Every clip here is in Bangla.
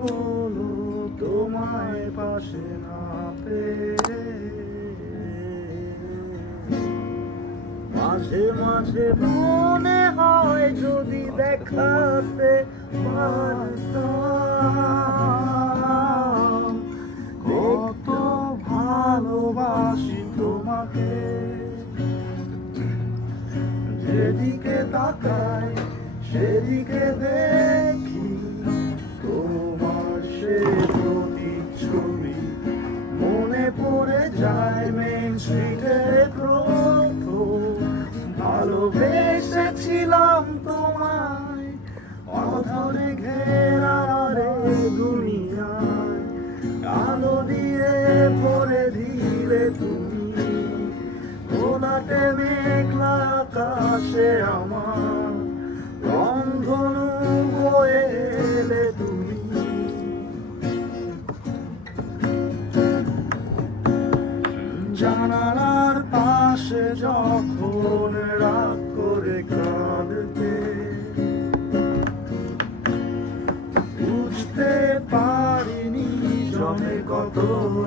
হলো তোমায় পাশে না পেয়ে। মাঝে মাঝে মনে হয় যদি দেখাতে পারতাম কত ভালোবাসি তোমাকে। যেদিকে তাকাই সেদিকে দেখি তোমার সে প্রতিচ্ছবি। মনে পড়ে যায় মেইন স্ট্রিটে প্রথম ভালোবেসেছিলাম তোমায়। অধরে ঘেরা রে দুনিয়ায় আলো দিয়ে ভরে দিলে তুমি। গোলাটে মেঘলা আকাশে আমার রংধনু হয়ে এলে তুমি। জানালার পাশে যখন রাগ করে কাঁদতে, বুঝতে পারিনি জমে কত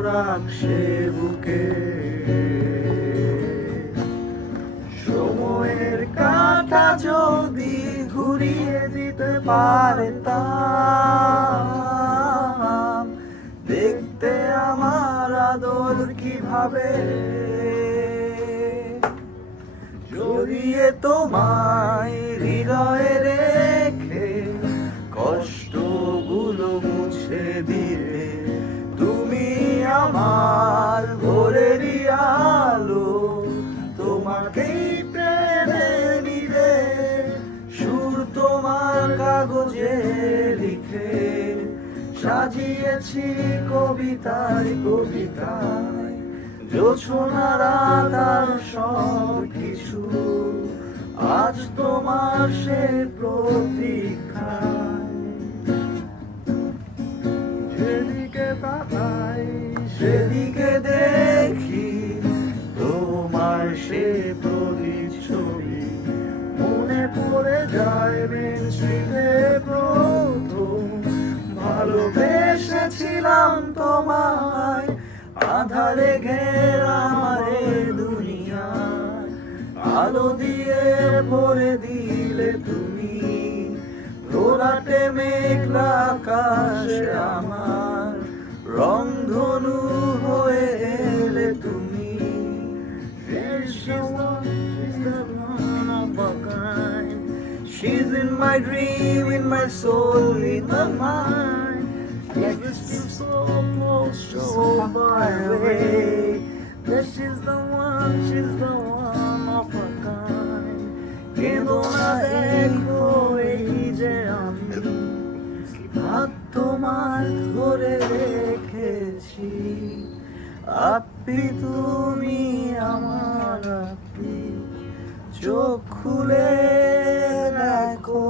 রাগ সে বুকে। সময়ের কাঁটা যদি ঘুরিয়ে দিতে পারতাম দেখতে আমার আদর কিভাবে। জড়িয়ে তোমায় হৃদয়ে রেখে কষ্টগুলো মুছে দিলে তুমি আমার ভোরেরই আলো। তোমাকেই প্রেমে নিলে সুর তোমার কাগজে লিখে সাজিয়েছি কবিতায় কবিতায়। জোছনারা তার সব কিছু আজ তোমার সে প্রতীক্ষায়। যেদিকে তাকাই সেদিকে দেখি তোমার সে প্রতিচ্ছবি। মনে পড়ে যায় মেইন স্ট্রিটে প্রথম ভালোবেসেছিলাম তোমায়। আধারে ঘেরা আমারে দুনিয়ায় আলো দিয়ে ভরে দিলে তুমি। ঘোলাটে মেঘলা আকাশে আমার রংধনু হয়ে এলে তুমি। She's in my dream, in my soul, in my mind. Yet we still so close, so far away. That she's the one of a kind. কেঁদো না দেখো এই যে আমি হাত তোমার ধরে রেখেছি। আপি তুমি আমার আপি, চোখ খুলে দেখো।